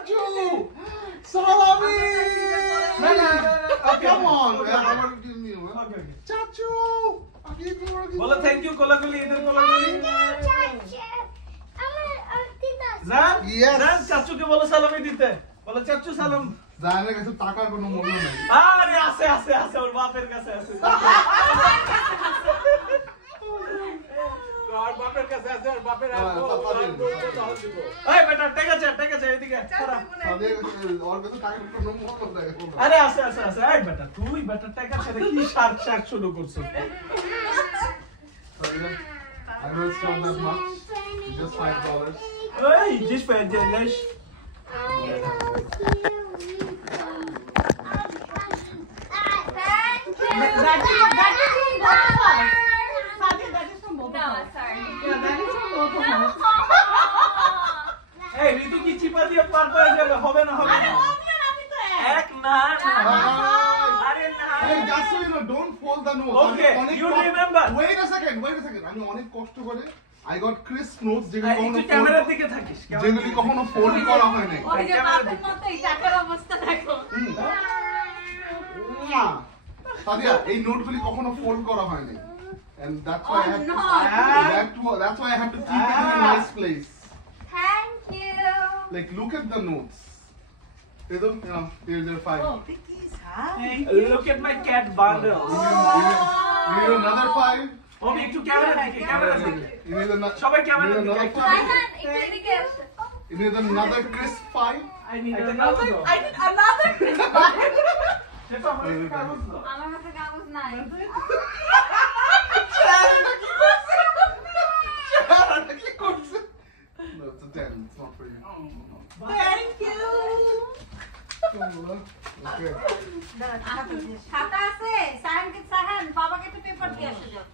চাচু সালামি না না come on চাচু বলো থ্যাংক ইউ কোলাকুলি এদের কোলাকুলি জান জান চাচুকে বলো সালামি দিতে বলো চাচু সালাম জানের কাছে টাকার কোনো মূল্য নেই আরে আছে আছে আছে ওর বাপের কাছে আছে আর বাপের কাছে আছে আর বাপের আর এই বেটা ঠিক আছে এদিকে ওর কাছে টাকার কোনো মূল্য নেই আরে আছে আছে আছে এই বেটা তুই বেটা টাকা ছেড়ে কি শার্ট শার্ট শুরু করছিস I know it's not that much. It's just $5. এই জিস পে জেলেশ এই ঋতু কি চিপা দিয়ে পার করে যাবে হবে না হবে না এক না আরে না Hey, just so you know, don't fold the notes. Okay, you remember. Wait a second. আমি অনেক কষ্ট করে I got crisp notes যেগুলো একটু ক্যামেরার দিকে থাকিস যেগুলো কখনো ফোল্ড করা হয় নাই। ওই যে বাপের মতই টাকার অবস্থা দেখো না সাদিয়া এই নোটগুলি কখনো ফোল্ড করা হয় নাই and that's why I have to keep it in a nice place. Thank you. Like look at the notes. You know, here's your file. Look at my cat bundles. You need another file. Oh, একটু camera দিকে You need another. সবাই camera দিকে রায়হান একটু এদিকে এসো You need another crisp file. I need another সেটা আমার কাগজ দাও আমার কাছে কাগজ নাই No, it's a 10. It's not for you. Thank you. Okay. খাতা আছে সাহান বাবাকে একটু পেপার দিয়ে আসো যাও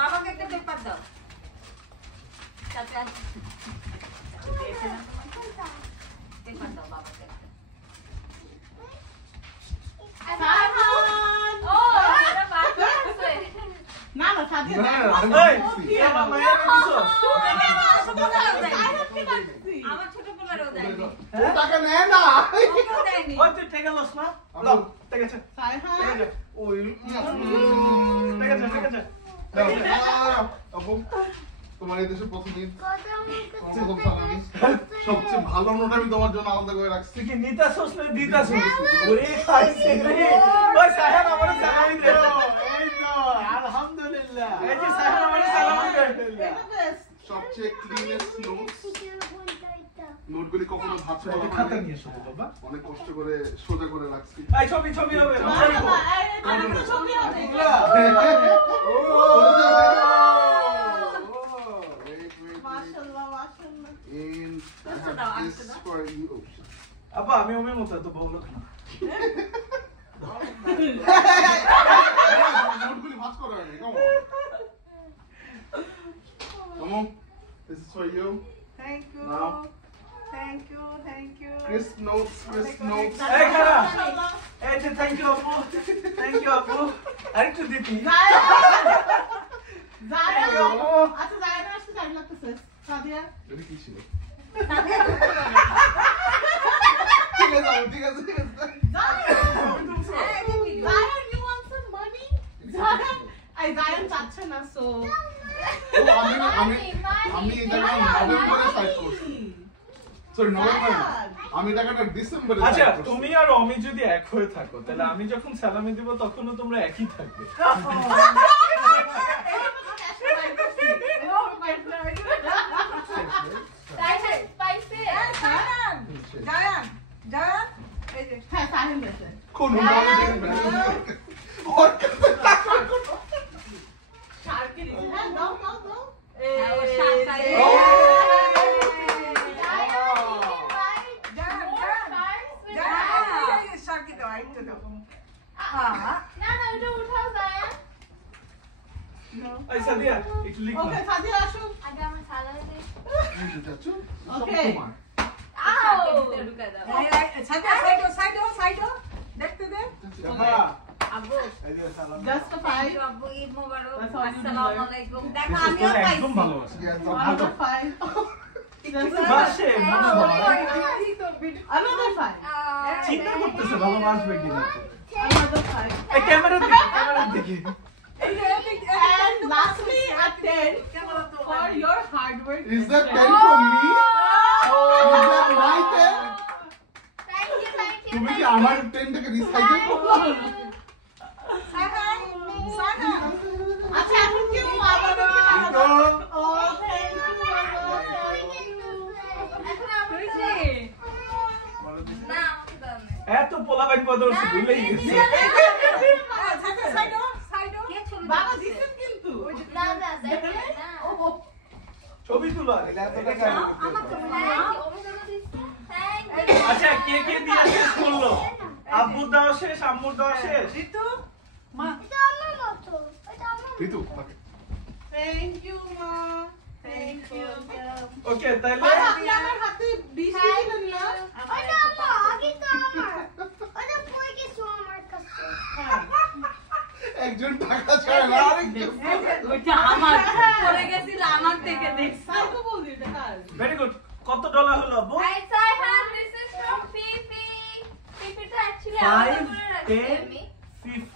বাবাকে একটা পেপার দাও পেপার দাও বাবাকে ও এটা বাবা আছে না না সাথে এই কি আমার মায়ের দিছস আমার ছোট পোলারও দেয়নি টাকা নেয় না। ওকেও দেয়নি ওই তুই টাকা লস না দাও ঠিক আছে সাইহান ওই ঠিক আছে আপু তোমার এই দেশে প্রথম ঈদ সবচেয়ে ভালো নোট আমি তোমার জন্য আলাদা করে রাখছি। তুই কি নিতাছস না দিতাছস ওরে খাইছে রে ওই সাহান আমারে সালামি দে এই তো আলহামদুলিল্লাহ এই যে সাহান আমারে সালামি দে সবচেয়ে ক্লিনেস্ট নোটস নোটগুলি কখনো ভাঁজ করা এটা হয় খাতা নাই। নিয়ে এসো বাবা অনেক কষ্ট করে সোজা করে রাখছি। এই ছবি হবে মাশাআল্লাহ মাশাআল্লাহ And I have this for you. Oh, shit. আপা আমি ওমে মত তো বলো না নোটগুলি ভাঁজ করা হয়নি। Come on. This is for you. Thank you. Now. Thank you. Crisp notes, crisp notes. এই খারা এই যে থ্যাংক ইউ আপু আরেকটু দিতি জায়া আচ্ছা জায়া আসতে টাইম লাগতেছে সাদিয়া এটা কি ছিল? সাদিয়া ঠিক আছে। Zion, you want some money? Zion, Zion চাচ্ছে না so. আমি এটা নভেম্বরে সাইড করছি। সরি নভেম্বর আমি টাকাটা ডিসেম্বরে আচ্ছা তুমি আর অমি যদি এক হয়ে থাকো তাহলে আমি যখন সালামি দিব তখনও তোমরা একই থাকবে হ্যাঁ সাহেব গেছে কোন ওর কাছে টাকা শার্কে দিছে হ্যাঁ দাও ও শার্টটা এই সাদিয়া একটু লিখ ওকে না সাদিয়া আসো আগে আমার সালামি দে চাচু ওকে ঢুকা দাও আব্বু জাস্ট a five আব্বু ঈদ মোবারক That's all you আসসালামু আলাইকুম দেখো তোর আমিও একদম পাইছি ভালো আছে out of five বাসে মনে হয় Another 5. চিন্তা করতেছে ভালো আসবে কিনা Another 5. এই ক্যামেরার দিকে And lastly, a 10 for your hard work. Is that 10 from me? Is that my 10? তুমি কি আমার 10 টাকে রিসাইকেল করছো? আচ্ছা এখন কেউ আমাদের ও থ্যাংক এত পোলাপাইন বদল ভুলেই গেছে বাবা দিছেন কিন্তু ছবি তুলো আচ্ছা কে কে দিয়ে শেষ করলো আব্বুর দাও শেষ আম্মুর দাও শেষ ঋতু মা ঋতু আমাকে থ্যাংক ইউ মা থ্যাংক ইউ ওকে তাহলে বাবা আপনি আমার হাতে 20 দিলেন না একজন টাকা ছাড়া না আরেকজন সাইকো বল দিই এটা কাজ ভেরি গুড কত ডলার হলো আব্বু 5 10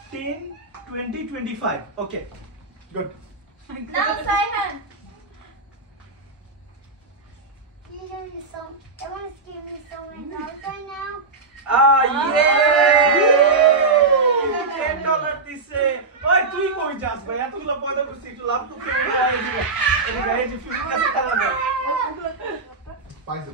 15 20 25 ওকে গুড $10 দিছে ওই তুই কই যাস ভাই এতগুলো পয়দা করছিস একটু লাভ তো খেয়ে আয় দিবে এটা এই যে 50 আছে টাকা দাও পাইছে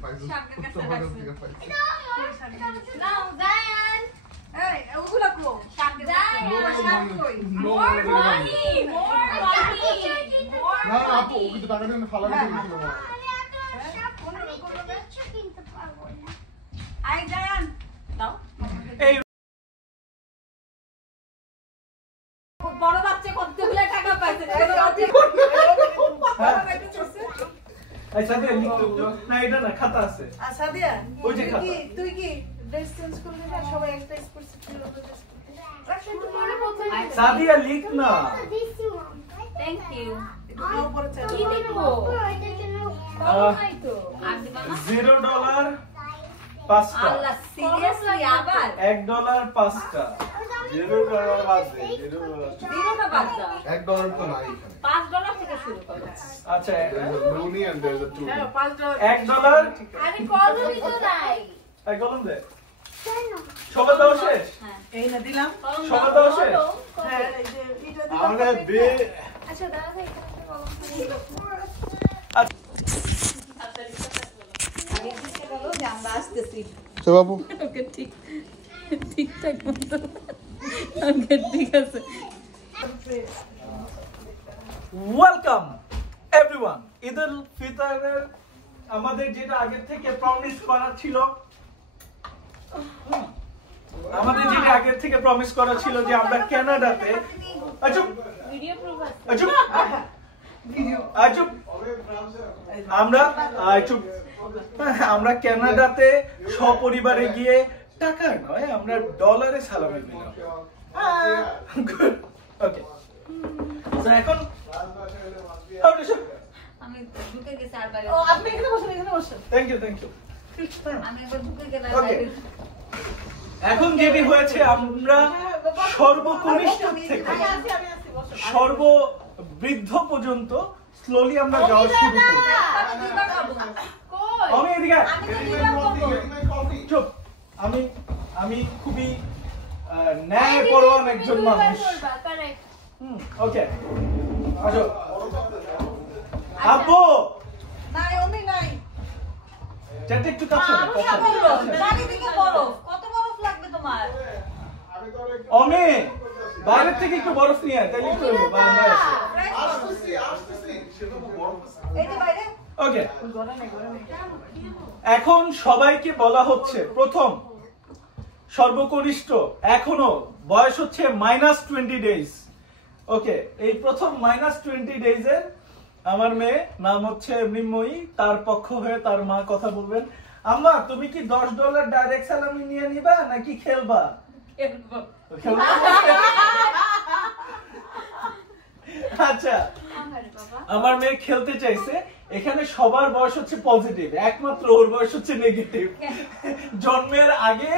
না আপু ওকে তো টাকা দেন ফালা করে দিছিল না এই বড় বাচ্চা কতগুলো টাকা পাইছে এই সাথে লিখতে না এটা না খাতা আছে সাদিয়া ওই যে খাতা তুই কি ড্রেস চেঞ্জ করলি না সবাই একটা স্পোর্টস ছিল সাদিয়া লিখ না থ্যাংক ইউ $0 পাঁচটা আল্লাহ সিরিয়াসলি আবার $1 পাঁচটা $0 বাজে দিনোটা বাদ দাও $1 তো নাই এখানে $5 থেকে শুরু করো আচ্ছা there's a loony and there's a two $1 আমি কলমই তো নাই এই কলম দে সবাই দাও শেষ এই না দিলাম সবাই দাও শেষ হ্যাঁ এই যে এটা দিলাম আমরা বে আচ্ছা দাদা ভাই তো বাবু ঠিকঠাক মতো ঠিক আছে ওয়েলকাম এভরিওয়ান ঈদুল ফিতরের আমাদের যেটা আগে থেকে প্রমিস করা ছিল যে আমরা কানাডাতে ভিডিও প্রুফ আমরা কানাডাতে সপরিবারে গিয়ে টাকা নয় আমরা ডলারে সালামি দিলাম ওকে এখন আমি ঢুকে গেছি আর বাইরে ও আপনি এখানে বসেন থ্যাংক ইউ আমি একবার ঢুকে গেলাম Okay. বাইরে এখন যেটি হয়েছে আমরা সর্বকনিষ্ঠ থেকে আমি আছি বসো সর্ববৃদ্ধ পর্যন্ত স্লোলি আমরা যাওয়া শুরু করি আমি দুইবার খাবো কই আমি এদিকে আয়। আমি তো দুইবার খাবো চুপ আমি খুবই ন্যায়পরায়ণ একজন মানুষ ওকে আসো আব্বু নাই ওমি নাই চারটে একটু কাছে আনো, কাছে আনো, কাছে আনো। চারিদিকে বরফ কত বরফ লাগবে তোমার অমি বাইরে থেকে একটু বরফ নিয়ে আয় তাহলে একটু বাইরে আসে আসতেছি সেটা তো বড় এই যে বাইরে ওকে এখন সবাইকে বলা হচ্ছে প্রথম সর্বকনিষ্ঠ এখনো বয়স হচ্ছে -20 ডেজ ওকে এই প্রথম -20 ডেজের আমার মেয়ে নাম হচ্ছে মৃন্ময়ী তার পক্ষ হয়ে তার মা কথা বলবেন আম্মা তুমি কি $10 ডাইরেক্ট সালামি নিয়ে নিবা নাকি খেলবা খেলবা আচ্ছা আমার মেয়ে খেলতে চাইছে এখানে সবার বয়স হচ্ছে পজিটিভ, একমাত্র ওর বয়স হচ্ছে নেগেটিভ। জন্মের আগে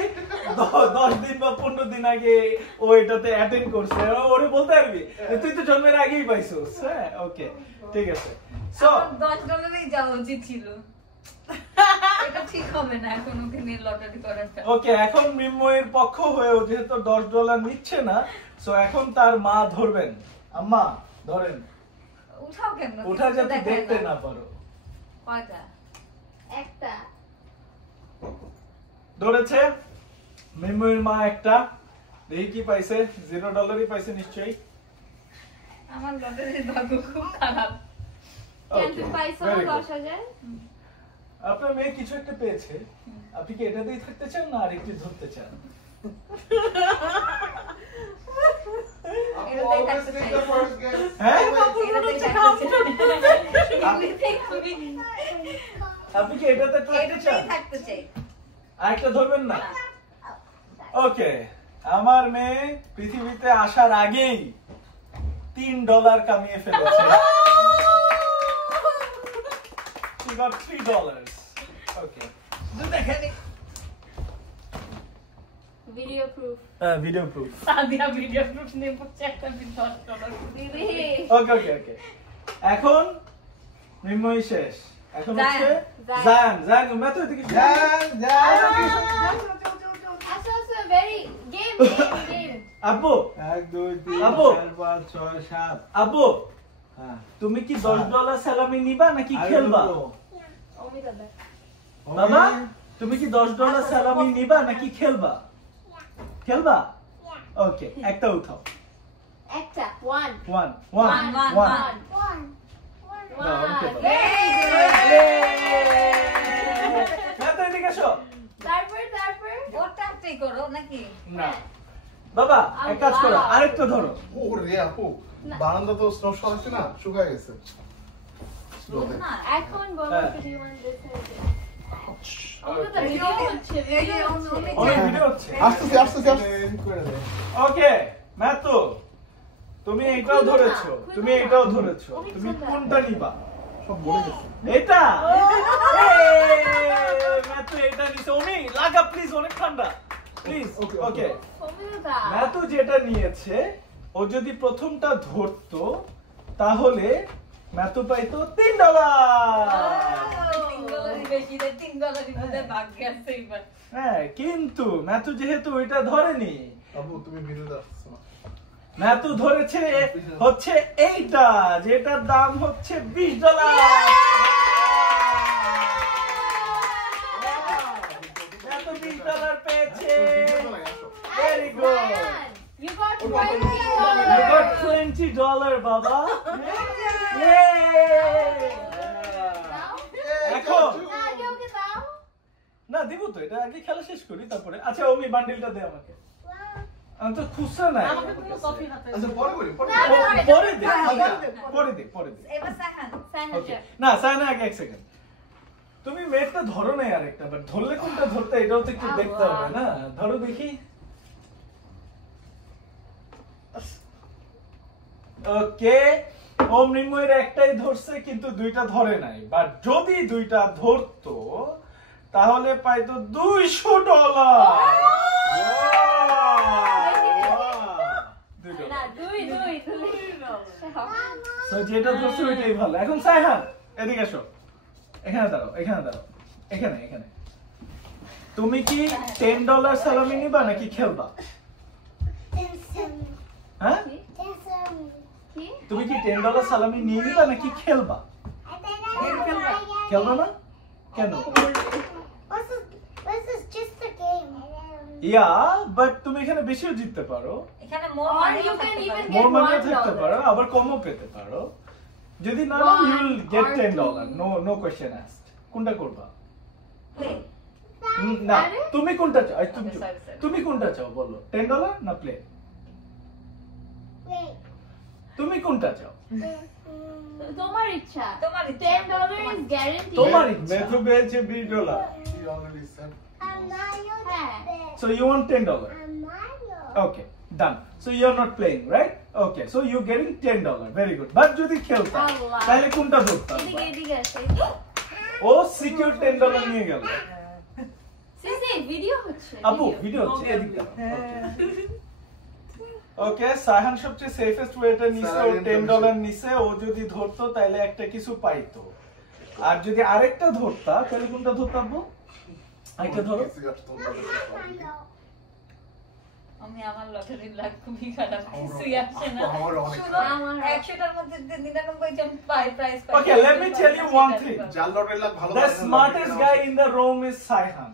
10 দিন বা 15 দিন আগে ও এটাতে অ্যাটেন্ড করছে, ওরে বলতে পারবি তুই তো জন্মের আগেই পাইছিস। হ্যাঁ, ওকে, ঠিক আছে। সো $10 যাওয়া উচিত ছিল। এটা ঠিক হবে না এখন ওকে নিয়ে লটারি করাটা। ওকে, এখন মৃন্ময়ের পক্ষ হয়েও যেহেতু $10 নিচ্ছে না, সো এখন তার মা ধরবেন। আম্মা ধরেন, উঠাও কেন? ওঠা যাতে দেখতে না পারো। কয়টা? একটা। ধরেছে মৃন্ময়ের মা একটা। দেখি কি পাইছে, $0 পাইছে নিশ্চয়ই। আমার লটারির ভাগ্য খুব খারাপ। কিন্তু পাইছো very good. 10,000? আপনার মেয়ে কিছু একটা পেয়েছে, আপনি কি এটা দিয়ে থাকতে চান না আরেকটি ধরতে চান? Apu always take the first guess. হ্যাঁ, এটাতেই আপনি কি এটাতে থাকতে চান? থাকতে চাই। আরেকটা ধরবেন না? ওকে, আমার মেয়ে পৃথিবীতে আসার আগেই $3 কামিয়ে ফেলেছে। She got $3. Okay. Video proof. Video proof. Sadia video proof নিয়ে পড়ছে একটা $10 Really? Okay. এখন মৃন্ময়ী শেষ। এখন হচ্ছে জায়ান। জায়ান, मैं तो এদিকে Also very game. আব্বু, 1 2 3 আব্বু। 4 5 6 7 আব্বু, হ্যাঁ তুমি কি $10 সালামি নিবা নাকি খেলবা? Omi dada. বাবা, তুমি কি $10 সালামি নিবা নাকি খেলবা? খেলবা? ওকে, একটা উঠাও। Ekta. One. One. One. দাও, আমাকে দাও। না তো এদিকে আসো। তারপর ওটাতেই করো নাকি? না বাবা, এক কাজ করো, আরেকটা ধরো। ওরে আপু, বারান্দা তো স্নো সরাইছে না, শুকায় গেছে। না, এখন বলো হ্যাঁ। do you want this or this? আমরা তো ভিডিও হচ্ছে অনেক ভিডিও হচ্ছে। আসতেছে। করে দে ওকে, ম্যাথু, তুমি এটাও ধরেছো, তুমি এটাও ধরেছো, তুমি কোনটা নিবা? সব বলে গেছে। এটা ম্যাথু এটা নিছে। উনি লাগা প্লিজ, অনেক ঠান্ডা please. Okay. Okay, Omi dada. Matthew যেটা নিয়েছে, ও যদি প্রথমটা ধরতো তাহলে ম্যাথু পাইতো $3। $3 বেশি দেয়, $3 মধ্যে ভাগ্য আছে এবার। হ্যাঁ, কিন্তু ম্যাথু যেহেতু ওইটা ধরেনি, আপু তুমি ভিডিওতে আসছো না। ম্যাথু ধরেছে হচ্ছে এইটা, যেটার দাম হচ্ছে $20। ম্যাথু $20 পেয়েছে। Very good. Zayan, you got You $20. got $20, বাবা। Yay! এখন না, আগে ওকে দাও। না দিব তো, এটা আগে খেলা শেষ করি তারপরে। আচ্ছা, ওমি বান্ডিলটা দে আমাকে। আমি তো খুচরা নাই আমাকে পুরো কফি হাতে আচ্ছা পরে বলি, পরে না, বলি। না, পরে দে, না, পরে দে। এবার সাহান। Zayan, ওকে, না সায়না আগে 1 সেকেন্ড। তুমি মেয়েটা ধরো না আরেকটা, বাট ধরলে কোনটা ধরতে এটাও তো একটু দেখতে হবে না? ধরো দেখি। ওকে, ও মৃন্ময়ের একটাই ধরছে কিন্তু দুইটা ধরে নাই, বাট যদি দুইটা ধরতো তাহলে পাইতো $200। না, দুই। সো যেটা ধরছে ওইটাই ভালো। এখন সাইহান এদিকে আসো, এখানে দাঁড়াও। এখানে তুমি কি $10 সালামি নিবা নাকি খেলবা? হ্যাঁ, কি? তুমি কি $10 সালামি নিয়ে নিবা নাকি খেলবা? খেলবা না কেন? ইয়া, বাট তুমি এখানে বেশিও জিততে পারো, এখানে মোর Or মানিও you can থাকতে even পারে। get মোর মানিও থাকতে $1 পারো, আবার কমও পেতে পারো। যদি না One you will get or $10। two. No question asked. কোনটা করবা? প্লে। না, আরে? তুমি কোনটা চাও? এই, তুমি Okay, sorry. তুমি কোনটা চাও বলো, $10 না প্লে? তুমি কোনটা চাও? তোমার ইচ্ছা। তোমার ইচ্ছা। $10 is guaranteed. তোমার ইচ্ছা। মেথু পেয়েছে $20 He already said. হ্যাঁ। So you want $10? Okay, Done. So you are not playing, right? Okay. So you're getting $10. Very good. But যদি খেলতা আল্লাহ। তাহলে কোনটা ধরতা? এদিকে আছে। ও সিকিউর $10 নিয়ে গেল। সিসি ভিডিও হচ্ছে। আপু ভিডিও হচ্ছে এদিকে। ওকে, সাহান সবচেয়ে সেফেস্ট ওয়েটা নিছে, ও $10 নিছে। ও যদি ধরতো তাহলে একটা কিছু পাইতো। আর যদি আরেকটা ধরতা তাহলে কোনটা ধরতা আপু? আরেকটা ধরো। আমি আমার লটারির লাখ খুবই খারাপ, কিছুই আসছে না। আমারও অনেক শুধু 100টার মধ্যে 99 জন পাই প্রাইস পাই। Okay, let me tell you one thing. জাল লটারির লাখ ভালো। The smartest guy in the room is Saihan.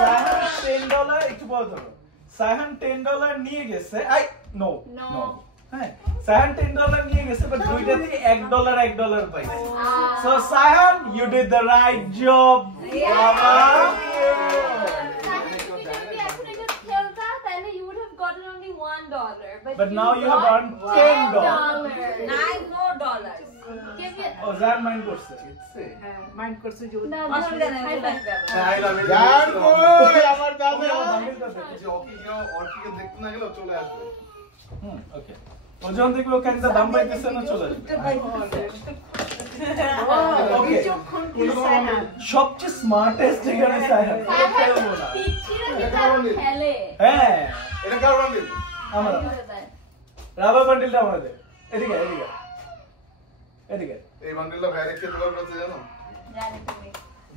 Saihan $10 একটু বড় ধরো। Saihan $10 নিয়ে গেছে। No. হ্যাঁ, Saihan $10 নিয়ে গেছে, but দুইটা থেকে $1 পাইছে। So Saihan, you did the right job. বাবা। But now you have earned $10. 9 more dollars. Oh, Zan mind করছে। মাইন্ড করছে যে অসুবিধা নেই, ওটা লাগবে। জান কই আমার দাদা। বান্ডিলটা দেখো। যে অর্কিকে দেখতে না গেলেও চলে আসবে। ওকে। ও যখন দেখবে ওখানে দাম পাইতেছে না চলে আসবে। ওকে। সবচেয়ে স্মার্টেস্ট এখানে সাইহান। হ্যাঁ, এটা কার বান্ডিল? আমরা রাবার বান্ডিলটা আমাদের। এদিকে এদিকে এদিকে। এই বান্ডিলটা ভাইরে কে দেওয়ার কথা জানো? জানি তুমি।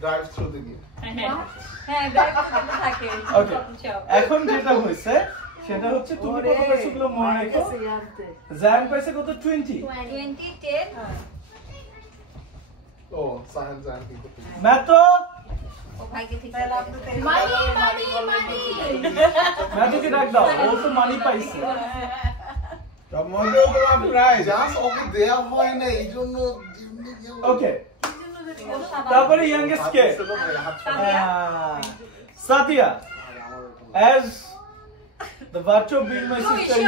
ড্রাইভ থ্রু দিকে। হ্যাঁ, ড্রাইভ করতে থাকে। ওকে, এখন যেটা হয়েছে সেটা হচ্ছে তুমি কত পাইছো গুলো মনে রাখো। জান পাইছে কত? 20 2010 ও সাহেব জান কি করতে? ম্যাথো ও ভাইকে ঠিক ম্যাথোকে ডাক দাও, ও তো মানি পাইছে। তোমাদের তো প্রাইস জাস্ট ওকে দেয়া হয় না, এইজন্য ওকে, তারপরে youngest K? Satia. As the virtual being my sister,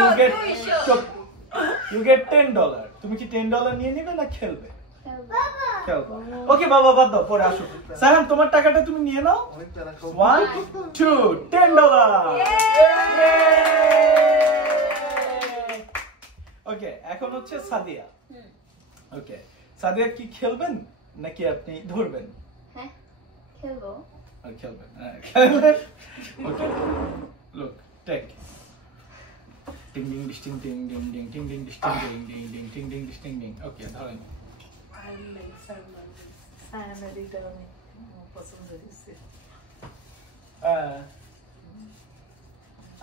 you get $10. তুমি কি $10 নিয়ে নিবে না খেলবে? খেলবে। ওকে বাবা, বাদ দাও, পরে আসো। সাহান, তোমার টাকাটা তুমি নিয়ে নাও। 1 2 $10। ওকে, এখন হচ্ছে সাদিয়া। ওকে, সাদিয়া কি খেলবেন নাকি আপনি ধরবেন? হ্যাঁ, খেলবো। আর খেলবেন? হ্যাঁ, খেলবেন। ওকে, look, take. Ding ding ding ding ding ding ding ding ding ding ding ding ding ding ding ding. Okay, ধরেন।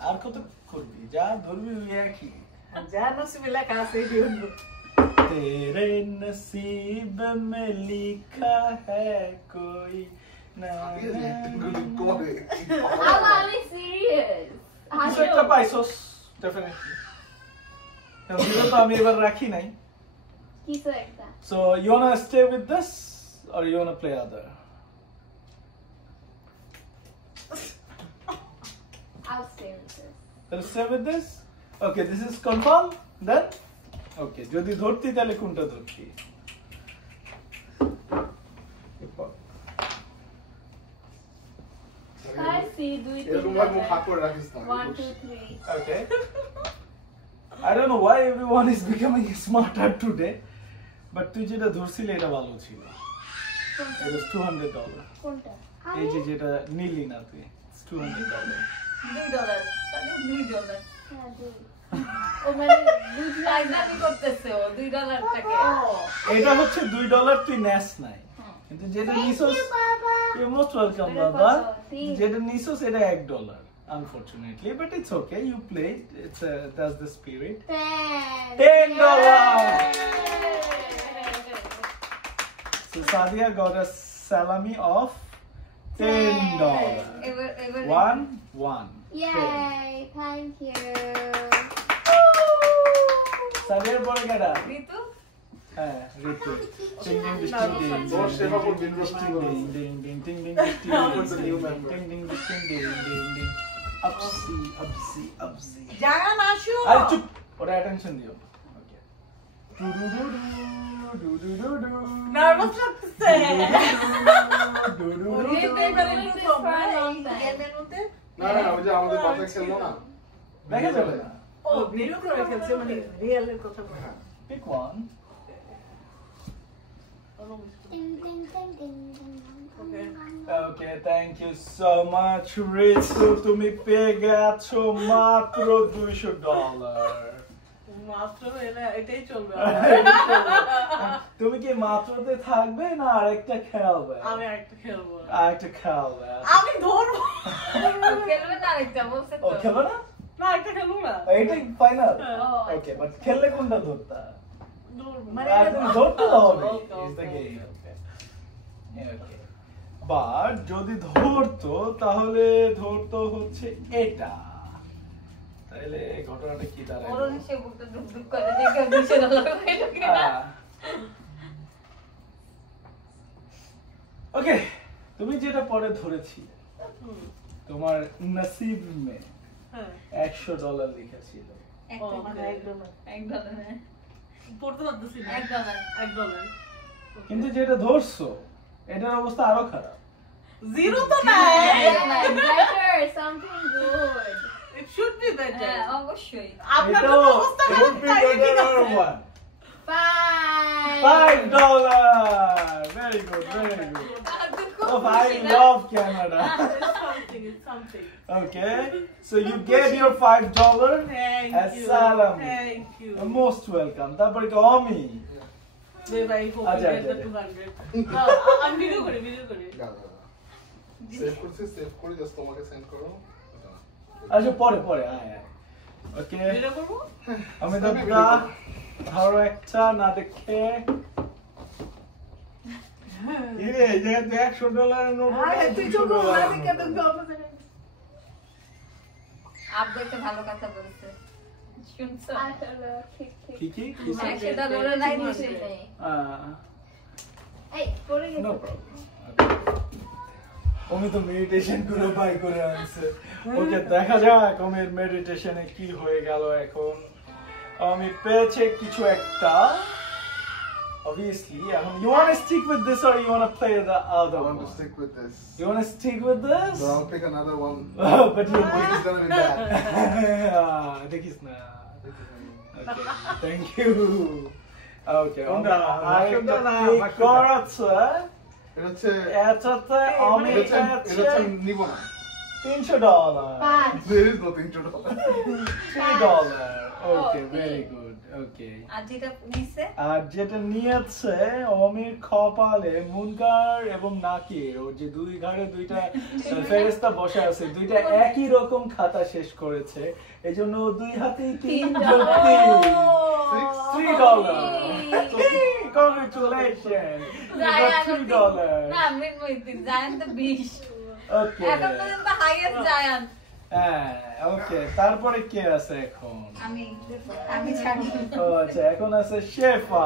আর কত করবি? যা ধরবি ওই একই। যা নসিবে লেখা আছে দিও। तेरे नसीब में लिखा है कोई ना। আমি সিরিয়াস। কিছু একটা পাইছস ডেফিনেটলি। কারণ তো আমি এবার রাখি নাই। কিছু একটা। So you wanna stay with this or you wanna play other? I'll stay with this. Let's stay with this. Okay, this is confirmed. Then okay, যদি ধরতি তাহলে কোনটা ধরতি? এরকম ভাবে মুখ হাত করে রাখিস না। 1 2 3. Okay. I don't know why everyone is becoming smarter today, but তুই যেটা ধরছিলে এটা ভালো ছিল। It was $200. কোনটা? এই যে যেটা নিলি না তুই, it's $200. $2 $2 হ্যাঁ, দুই। ও মানে বুঝলাম না। রাজধানী করতেছে ও $2 টাকে। এটা হচ্ছে $2 তুই নেস নাই, কিন্তু যেটা নিছস you're most welcome বাবা। যেটা নিছস এটা $1 unfortunately, but it's okay, you played, it's that's the spirit. $10. So Sadia got a salami of $10. এবার 1 Yay, thank you. সাদিয়ার পরে কেডা? ঋতু হ্যাঁ, ঋতু। টিং টিং টিং টিং তোর সেবা করবি না। টিং টিং টিং টিং টিং। আপসি আপসি আপসি। জান আসো। আরে চুপ, ওরা অ্যাটেনশন দিও। ওকে। নার্ভাস লাগতেছে। We've been doing this for a long time. গেমের মধ্যে না না ওই যে আমাদের বাসায় খেলবো না দেখা যাবে না। ও ভিডিও করে খেলছে মানে রিয়েলের কথা বলে হ্যাঁ Pick one. Okay, thank you so much, Ritsu. তুমি পেয়ে গেছো মাত্র $200. মাস্টার এটাই চলবে তুমি কি মাত্রতে থাকবে না আরেকটা খেলবে? আমি আরেকটা খেলবো আরেকটা খেলবে। আমি ধরবো খেলবে না আরেকটা বলছে ও তো খেলবে না? না একটা খেলবো না এটাই ফাইনাল। ও, ওকে, বাট খেললে কোনটা ধরতা? ধরবো মানে তুমি ধরতে হবে। Okay, Is the okay. game. Okay. But যদি ধরতো তাহলে ধরতো হচ্ছে এটা। তাহলে ঘটনাটা কি দাঁড়ায়? ওর সে বুকটা দুক দুক করে দেখে $200 পাইলো কিনা ওকে, তুমি যেটা পরে ধরেছি হুম, তোমার নসিব মে হ্যাঁ $100 লিখেছিল। একটা মানে $1 হ্যাঁ পড়তে পারতেছি না $1 $1 কিন্তু যেটা ধরছো এটার অবস্থা আরো খারাপ। জিরো তো নাই Better, something good. It should be better হ্যাঁ অবশ্যই আপনার এটাও তো অবস্থা it would be তাই ঠিক better আছে one. Fine. $5. Very good, very good. Oh, I love Canada. It's something Okay, so you get your $5. Thank you. Assalam. Thank you. You're most welcome. তারপরে কি অমি? Babe, I hope আচ্ছা, you get the আচ্ছা। 200. আমি video করি save করছি save করে just তোমাকে send করো আচ্ছা পরে পরে আয়। ওকে, ভিডিও করবো আমি তো ধরো একটা না দেখে এই যে $100 নোট তুই তো বললি কেন গল্প জানেন আপনি একটা ভালো কথা বলছে শুনছো আসলে ঠিক ঠিক। কি কি $100 নাই দিছে এই পড়ে নো গেছে। প্রবলেম। আমি তো মেডিটেশন করে বাই করে আনছে। ওকে, দেখা যাক আমার মেডিটেশনে কি হয়ে গেল এখন। আমি পেয়েছে কিছু একটা obviously. You want to stick with this or you want to play the other I want one? to stick with this You want to stick with this? so I'll pick another one But you but it's gonna be bad I think it's not. Okay, thank you. Okay, কোনটা? আরেকটা না, pick বাক্সটা। করাচ্ছে। এটা হচ্ছে এটাতে আমি এটা হচ্ছে নিব না $300. পাঁচ। there is no $300 $3. Okay, Okay. very good. Okay. আর যেটা নিছে আর যেটা নিয়েছে অমির কপালে মুনকার এবং নাকির, ওর যে দুই ঘাড়ে দুইটা ফেরেশতা বসে আছে, দুইটা একই রকম খাতা শেষ করেছে, এজন্য ও দুই হাতেই তিন যুক্তি $3. Congratulations, you got $3. না মিনময়িতি জায়ান তো 20 Okay. এখন পর্যন্ত হাইয়েস্ট জায়ান হ্যাঁ, ওকে, তারপরে কে আছে এখন? আমি জানি ও আচ্ছা, এখন আছে শেফা।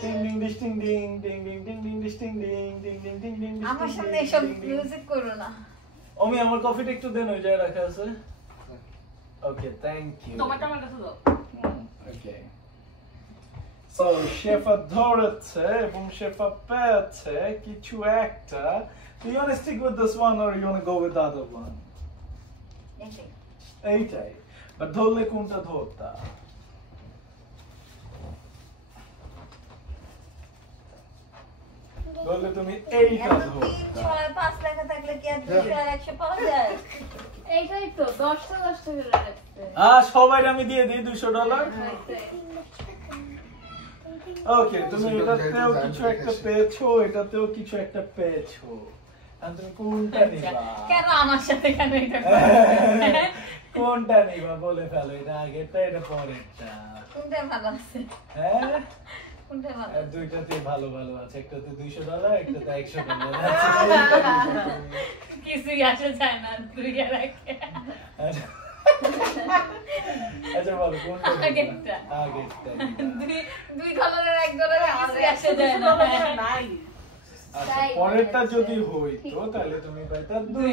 টিং ডিং ডিং টিং ding ding ding ding ding ding ding ding ding ding ding ding. আমার সামনে এসব মিউজিক করো না ওমি, আমার কফিটা একটু দেন, ওই জায়গায় রাখা আছে। ওকে, থ্যাংক ইউ। টমেটো আমার কাছে দাও ওকে, সো শেফা ধরেছে এবং শেফা পেয়েছে কিছু একটা। Do you want to stick with this one or you want to go with the other one? এটাই এইটাই, বাট ধরলে কোনটা ধরতা? ধরলে তুমি এইটা এত 3, ধরতা। 6, 5 লেখা থাকলে কি আর 200 আর 100 পাওয়া যায় এইটাই তো 10টা করে রাখতে। সবাই আমি দিয়ে দিই $200। ওকে, তুমি এটাতেও কিছু একটা পেয়েছো, এটাতেও কিছু একটা পেয়েছো, আর তুমি কোনটা নিবা? কেন আমার সাথে কেন এটা কোনটা নিবা বলে ফেলো, এটা আগেরটা এটা পরেরটা। কোনটা ভালো আছে হ্যাঁ, কোনটা ভালো আর দুইটাতে ভালো ভালো আছে, একটাতে $200, একটাতে $100 কিছুই আসে যায় না দুই আর একে আচ্ছা, আচ্ছা বলো কোনটা নিবা? আগেরটা। আগেরটা। দুই কালারের $1 কিছুই আসে যায় না নাই আচ্ছা, পরেরটা যদি হইতো তাহলে তুমি পাইতা $2।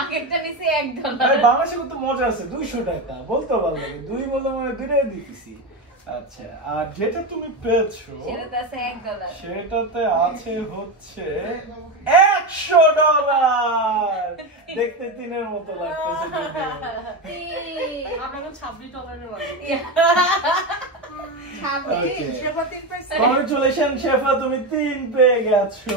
আগেরটা নিচে $1 আরে বাংলাদেশে কত মজা আছে, $200 বলতে ভালো লাগে, দুই বলতে মানে দুইটাই দিতেছি। আচ্ছা, আর যেটা তুমি পেয়েছো সেটাতে আছে $1 সেটাতে আছে হচ্ছে $100। দেখতে তিনের মতো লাগতেছে কিন্তু। আমরা এখন $26 বাকি। Okay. শেফা 3%। Congratulations, শেফা, তুমি 3 পেয়ে গেছো।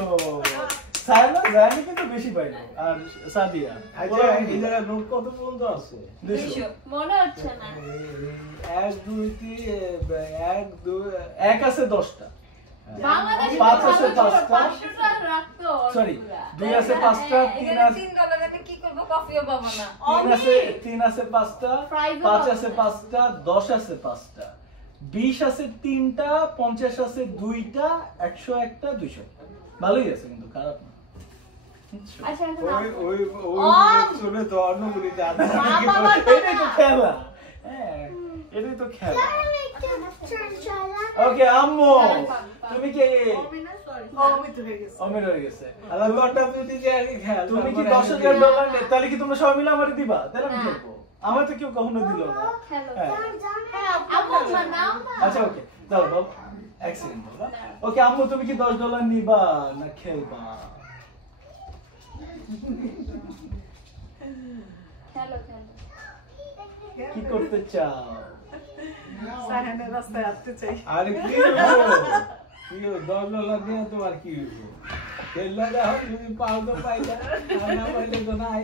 সায়না জানি কিন্তু বেশি পাইলো। আর সাদিয়া আচ্ছা এই জায়গায় নোট কত পর্যন্ত আছে? 200। মনে হচ্ছে না। 1 2 3 1 2 এক আছে 10টা। বাংলাদেশে 5 আছে 5টা। 500 টাকা রাখতো। সরি, 2 আছে 5টা, 3 আছে $3 আমি কি করব? কফিও পাবো না। 3 আছে 5টা, 5 আছে 5টা, 10 আছে 5টা, 20 আছে 3টা, 50 আছে 2টা, 100 একটা, 200। ভালোই আছে কিন্তু, খারাপ না। আচ্ছা এখন ওই শুনে তো অন্যগুলি জানে এটাই তো খেলা। হ্যাঁ, এটাই তো খেলা। ওকে আম্মু, তুমি কি অমিত হয়ে গেছে। অমির হয়ে গেছে? আল্লাহ লটটা তুই যে আগে খেল তুমি কি $10,000 নেই? তাহলে কি তোমরা সবাই মিলে আমারে দিবা? তাহলে আমি খেলবো। আমার তো কেউ কখনো দিল না। খেলো। হ্যাঁ। আম্মু বানাও না। আচ্ছা ওকে, দাও বাবা, এক সেকেন্ড বাবা। ওকে আম্মু, তুমি কি $10 নিবা না খেলবা? খেলো খেলো। কি করতে চাও? সাহেনের রাস্তায় আসতে চাই। আরে কি হলো $10 দিয়ে তোমার কি হলো? খেললা যাও তুমি পাও তো পাইলা আর না পাইলে তো নাই।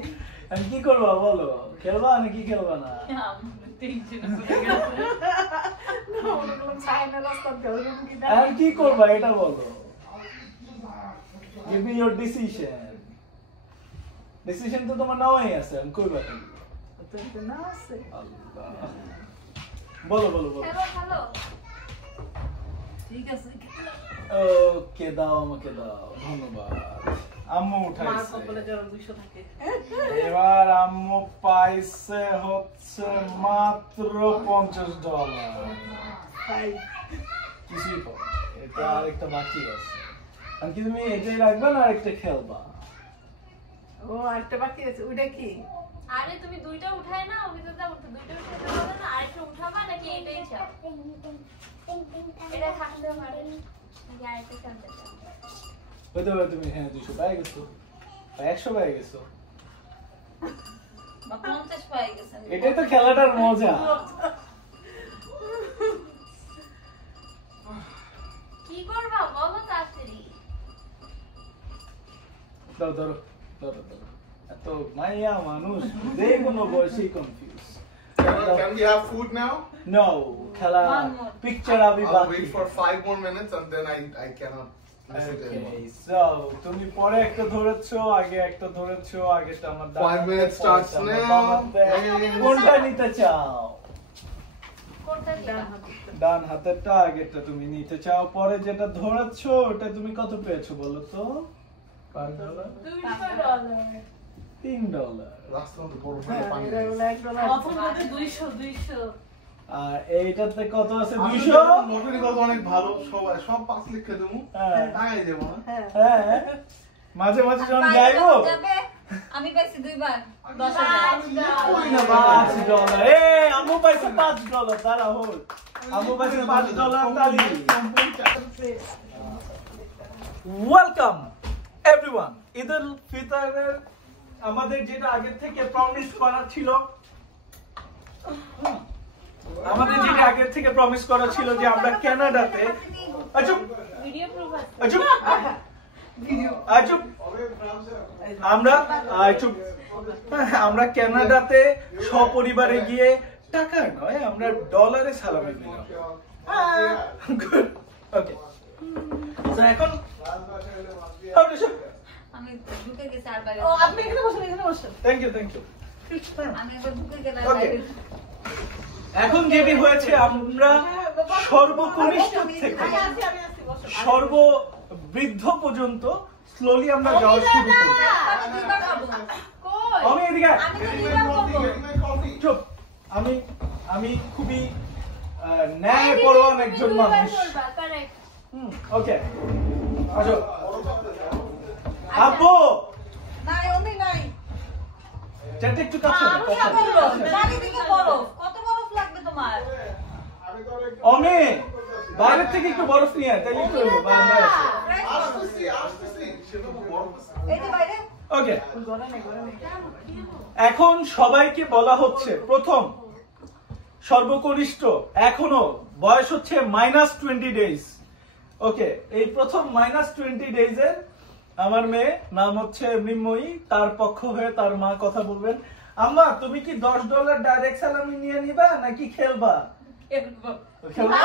আমি কি করবা বলো? খেলবা নাকি খেলবা না? সাহেনের রাস্তায় গেলাম কি না? আর কি করবা এটা বলো? Give me your decision. Decision তো তোমার নাওয়াই আছে, আমি কইবা কি? তো না আছে। আল্লাহ। বলো বলো বলো। খেলো খেলো। ঠিক আছে। ওকে, দাও আমাকে দাও, ধন্যবাদ। আম্মু মার উঠাইছে। কপালে যেন 200 থাকে। এবার আম্মু পাইছে হচ্ছে মাত্র $50। তাই কিছুই পাবো না। এটা আরেকটা বাকি আছে। আর কি তুমি এটাই রাখবা না আরেকটা খেলবা? ও একটা বাকি আছে। ওইটা কি? আরে তুমি দুইটা উঠায় না, অভিজ্ঞতা উঠে দুইটা উঠাতে পারবে না, আরেকটা উঠাবা নাকি এটাই চাও? এটা থাকতে পারে নাকি আরেকটা চালতে চাও? হতে পারে তুমি, হ্যাঁ 200 পাই গেছো, 100 পাই গেছো। বা 50 পাই গেছেন। এটাই তো খেলাটার মজা। কি করবা বলো তাড়াতাড়ি। ধরো ধরো ধরো ধরো। এত মাইয়া মানুষ যে কোনো বয়সেই confuse. Can we have food now? No, খেলা One more. পিকচার আবি I'll বাকি। wait for 5 more minutes and then I cannot miss it Okay, anymore. so তুমি পরে একটা ধরেছো, আগে একটা ধরেছো, আগেটা আমার 5 minutes starts now. কোনটা নিতে চাও? কোনটা দিবা? ডান হাতেরটা, আগেরটা তুমি নিতে চাও। পরে যেটা ধরেছো ওটা তুমি কত পেয়েছো বলো তো? $5? $200 $3। রাস্তার মধ্যে বড় হ্যাঁ, বড় পানি। এটা হলো $1 প্রথম বলতে 200 আর এইটাতে কত আছে? আসলে 200। মোটামুটি কত অনেক ভালো, সবাই সব 5 লিখে দেবো। হ্যাঁ। তাই দেবো না। হ্যাঁ। হ্যাঁ, মাঝে মাঝে যখন আর যাইবো যাবে, আমি পাইছি 2 বার কই 10,000। না $5। আম্মু পাইছে $5। দাঁড়া হোল, আম্মু পাইছে $5। তালি। Welcome everyone. ঈদ উল ফিতরের আমাদের যেটা আগে থেকে প্রমিস করা ছিল, যে আমরা কানাডাতে ভিডিও প্রুফ আছে। আমরা কানাডাতে সপরিবারে গিয়ে টাকা নয়, আমরা ডলারে সালামি দিলাম। ওকে, এখন আমি ঢুকে গেছি আর বাইরে। ও আপনি এখানে বসেন, এখানে বসেন। Thank you. আমি একবার ঢুকে গেলাম Okay. বাইরে। এখন যেটি হয়েছে, আমরা সর্বকনিষ্ঠ থেকে আমি আছি, বসেন। সর্ববৃদ্ধ পর্যন্ত স্লোলি আমরা যাওয়া শুরু করি। আমি 2 বার খাবো। কই? আমি এদিকে আয়। আমি তো 2 বার খাবো। চুপ। আমি খুবই ন্যায়পরায়ণ একজন মানুষ। কারেক্ট। ওকে, আসো। আব্বু, নাই, অমনি নাই। চারটে একটু কাছে আরো সব বললো, চারিদিকে বরফ। কত বরফ লাগবে তোমার? অমি বাইরে থেকে একটু বরফ নিয়ে আয়, তাইলে একটু হলো বাইরে আছে। এই যে বাইরে ওকে, এখন সবাইকে বলা হচ্ছে প্রথম সর্বকনিষ্ঠ, এখনো বয়স হচ্ছে -20 ডেজ। ওকে, এই প্রথম -20 ডেজের আমার মেয়ে, নাম হচ্ছে মৃন্ময়ী, তার পক্ষ হয়ে তার মা কথা বলবেন। আম্মা, তুমি কি $10 ডাইরেক্ট সালামি নিয়ে নিবা নাকি খেলবা? খেলবো। খেলবা?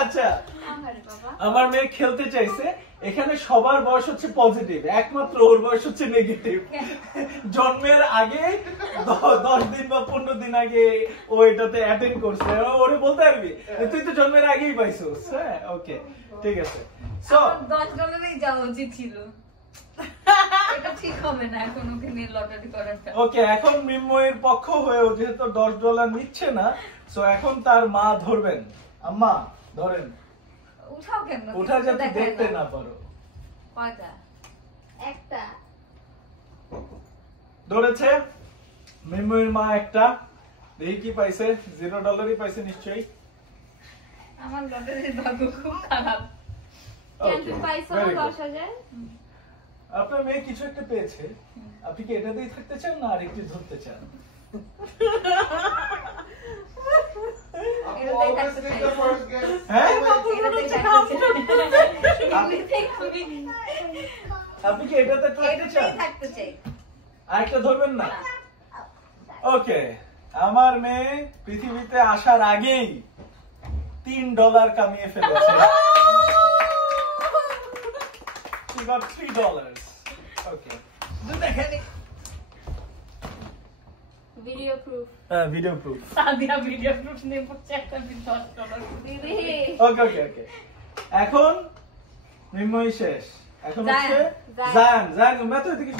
আচ্ছা, আহারে বাবা। আমার মেয়ে খেলতে চাইছে। এখানে সবার বয়স হচ্ছে পজিটিভ, একমাত্র ওর বয়স হচ্ছে নেগেটিভ। জন্মের আগে 10 দিন বা 15 দিন আগে ও এটাতে অ্যাটেন্ড করছে। ওরে বলতে পারবি তুই তো জন্মের আগেই পাইছিস। হ্যাঁ, ওকে, ঠিক আছে। সো $10 যাওয়া উচিত ছিল। এটা ঠিক হবে না এখন ওকে নিয়ে লটারি করাটা। ওকে, এখন মৃন্ময়ের পক্ষ হয়েও যেহেতু $10 নিচ্ছে না, সো এখন তার মা ধরবেন। আম্মা ধরেন, উঠাও কেন? ওঠা যাতে দেখতে না পারো। কয়টা? একটা। ধরেছে মৃন্ময়ের মা একটা। দেখি কি পাইছে, $0 পাইছে নিশ্চয়ই। আমার লটারির ভাগ্য খুব খারাপ। কেন তুমি পাইছো না Very good. 10,000? আপনার মেয়ে কিছু একটা পেয়েছে, আপনি কি এটা দিয়ে থাকতে চান না আরেকটি ধরতে চান? Always take the first guess. হ্যাঁ, এটাতেই আপনি কি এটাতে থাকতে চান? থাকতে চাই। আরেকটা ধরবেন না? ওকে, আমার মেয়ে পৃথিবীতে আসার আগেই $3 কামিয়ে ফেলেছে। She got $3. Okay, video proof. Video proof. Sadia video proof নিয়ে পড়ছে একটা $10 দিদি। ওকে ওকে ওকে, এখন মৃন্ময়ী শেষ। এখন হচ্ছে জায়ান। জায়ান। मैं तो এদিকে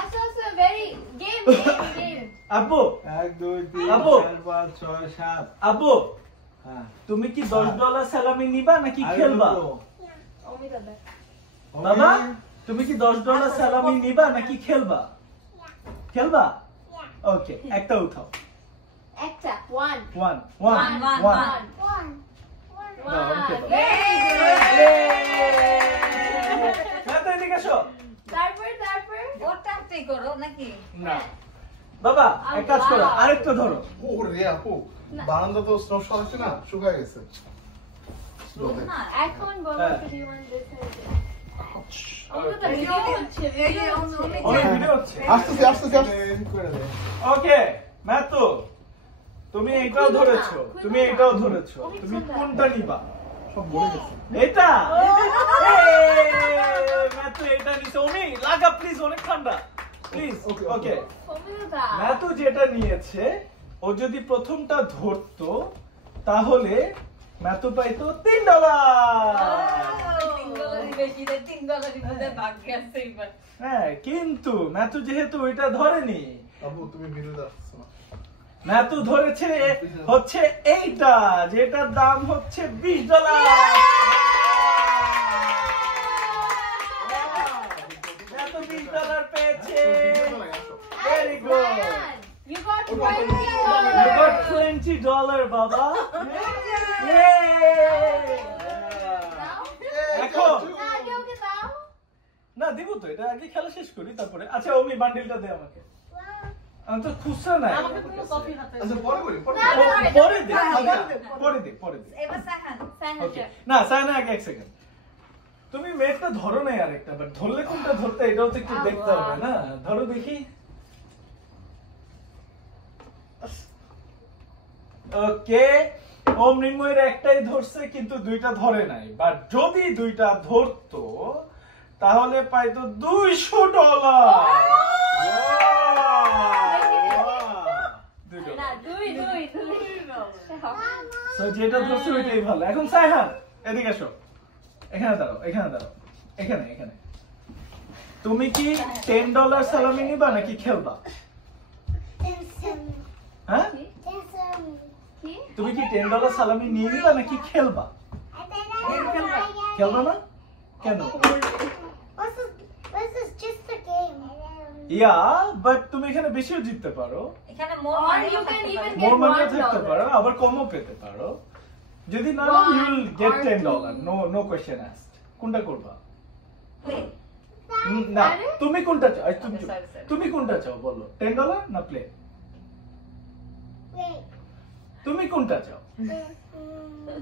আচ্ছা আচ্ছা, ভেরি গেম গেম। আব্বু 1 2 3 আব্বু। 4 5 6 7। আব্বু, হ্যাঁ, তুমি কি $10 সালামি নিবা নাকি খেলবা? অমি দাদা। বাবা, তুমি কি $10 সালামি নিবা নাকি খেলবা? খেলবা? ওকে, একটা উঠাও। একটা 1 1 One, 1 one, 1 1 দাও, ওকে দাও। ভেরি না তো এদিকে আসো। তারপর ওটাতেই করো নাকি? না বাবা, এক কাজ করো, আরেকটা ধরো। ওরে আপু, বারান্দা তো স্নো সরাচ্ছে না, শুকায় গেছে। না, এখন বলো হ্যাঁ। কি মান দিতে হবে। Okay. ভিডিও হচ্ছে এই যে অনেক অনেক ভিডিও হচ্ছে। আসতেছি। করে দে। ওকে, ম্যাথু, তুমি এটাও ধরেছো, তুমি এটাও ধরেছো, তুমি কোনটা নিবা? সব বলে গেছে। এটা ম্যাথু এটা নিছে। উনি লাগা প্লিজ, অনেক ঠান্ডা প্লিজ। Okay, ওকে, অমি দাদা। ম্যাথু যেটা নিয়েছে, ও যদি প্রথমটা ধরতো তাহলে ম্যাথু পাইতো $3। $3 বেশি রে, $3 মধ্যে ভাগ্য আছে এবার। হ্যাঁ, কিন্তু ম্যাথু যেহেতু ওইটা ধরেনি, আপু তুমি ভিডিও দেখছো না? ম্যাথু ধরেছে হচ্ছে এইটা, যেটার দাম হচ্ছে $20। ম্যাথু $20 পেয়েছে। Very good. You got You $20. got $20, বাবা। Yay! এখন না, আগে ওকে দাও। না দিব তো, এটা আগে খেলা শেষ করি তারপরে। আচ্ছা, অমি বান্ডিলটা দে আমাকে। আমি তো খুচরা নাই আমার কাছে। আচ্ছা পরে বলি, পরে না, বলি। না, পরে দে, পরে দে। এবার সাহান। ওকে, না সায়না আগে 1 সেকেন্ড। তুমি মেয়েটা ধরো না আরেকটা, বাট ধরলে কোনটা ধরতে এটাও তো একটু দেখতে হবে না? ধরো দেখি। ওকে, ও মৃন্ময়ের একটাই ধরছে কিন্তু দুইটা ধরে নাই, বাট যদি দুইটা ধরতো তাহলে পাইতো $200। না, দুই। So, যেটা ধরছে ওইটাই ভালো। এখন সাইহান এদিকে আসো, এখানে দাঁড়াও, এখানে। তুমি কি $10 সালামি নিবা নাকি খেলবা? হ্যাঁ, কি? তুমি কি $10 সালামি নিয়ে নিবা নাকি খেলবা? খেলবা না কেন? ইয়া বাট তুমি এখানে বেশিও জিততে পারো, এখানে মোর Or money you can even more get মানিও থাকতে $1. পারো, আবার কমও পেতে পারো। যদি না One you will get or $10, two. No question asked. কোনটা করবা? প্লে না, আরে? তুমি কোনটা চাও? এই, তুমি Okay, sorry. তুমি কোনটা চাও বলো, $10 না প্লে? তুমি কোনটা চাও?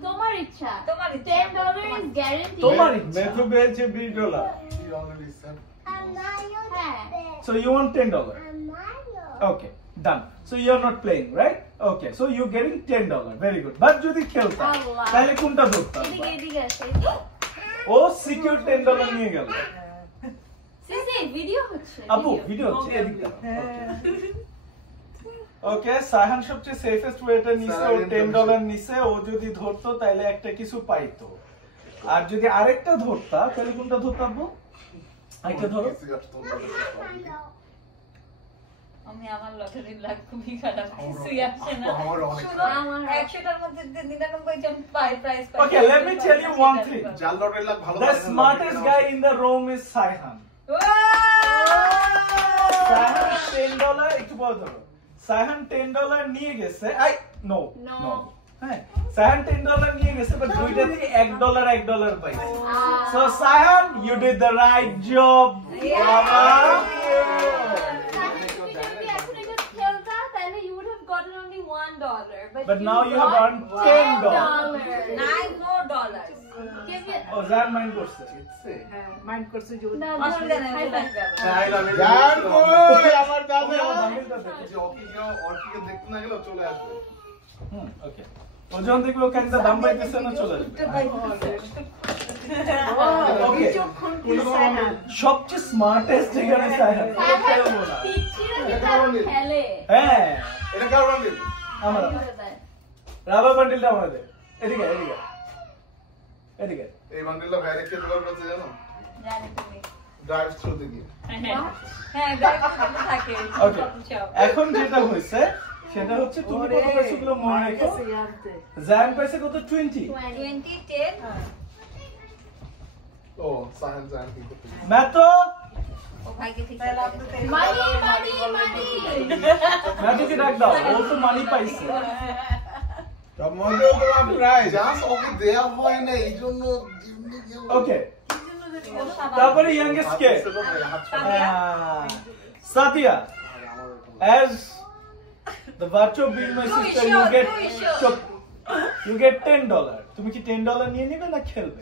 তোমার ইচ্ছা। তোমার ইচ্ছা। $10 is guaranteed. তোমার ইচ্ছা। মেথু পেয়েছে $20। He already said. হ্যাঁ। So you want $10? Okay, done. So you are not playing, right? Okay, so you're getting $10. Very good. But যদি খেলতা আল্লাহ। তাহলে কোনটা ধরতা? এদিকে এদিকে আসো। ও সিকিউর $10 নিয়ে গেল। সিসি ভিডিও হচ্ছে। আপু ভিডিও হচ্ছে এদিকে। ওকে, সাহান সবচেয়ে সেফেস্ট ওয়েটা নিছে, ও $10 নিছে। ও যদি ধরতো তাহলে একটা কিছু পাইতো, আর যদি আরেকটা ধরতা তাহলে কোনটা ধরতা আপু? আরেকটা ধরো। আমি আমার লটারির লাখ খুবই খারাপ, কিছুই আসে না। আমার অনেক শুধু আমার 100টার মধ্যে 99 জন পাই প্রাইস পাই। Okay, let me tell you one thing. জাল লটারি লাখ ভালো The লাগে না, smartest লটারি guy কেনা in the room is Saihan. Saihan $10 একটু পরে ধরো। সাইহান $10 নিয়ে গেছে। I know No. নো হ্যাঁ, সাইহান $10 নিয়ে গেছে, বাট দুইটা থেকে $1 পাইছে। So Saihan, you did the right job. বাবা। যদি এখন এটা খেলতা তাহলে you would have gotten only $1. But now you have got earned $10. 9 more dollars। Give it. ও জান মাইন্ড করছে। মাইন্ড করছে যে না, অসুবিধা নেই, high five. জান কই আমার দাদা বান্ডিলটা দেখো। যে অর্কিকে দেখতে না গেলেও চলে আসবে। ওকে, ও যখন দেখবে ওখানে দাম পাইতেছে না, চলে যাবে। ওকে, সবচেয়ে স্মার্টেস্ট এখানে সাইহান। খেলবো না। পিচ্ছিরা যেটা খেলে। হ্যাঁ, এটা কার বান্ডিল? আমরা রাবার বান্ডিলটা আমাদের। এদিকে এদিকে এদিকে। এই বান্ডিলটা বাইরে খেতে পারবে তো জানো? জানি তুমি। ড্রাইভ থ্রুতে গিয়ে। হ্যাঁ, গাইড থাকে। ওকে, এখন যেটা হয়েছে সেটা হচ্ছে তুমি কত পাইছো গুলো মনে রাখো। জান পাইছে কত? 20। 20 10 ও সাহেব জান কি করতে? ম্যাথো, ও ভাইকে ঠিক মানি মানি মানি। ম্যাথোকে ডাক দাও, ও তো মানি পাইছে। তোমাদের তো প্রাইজ। জাস্ট ওকে দেয়া হয় না, এইজন্য ওকে, তারপরে youngest K? Satia. As the virtue of being my sister, you get $10. তুমি কি $10 নিয়ে নিবে না খেলবে?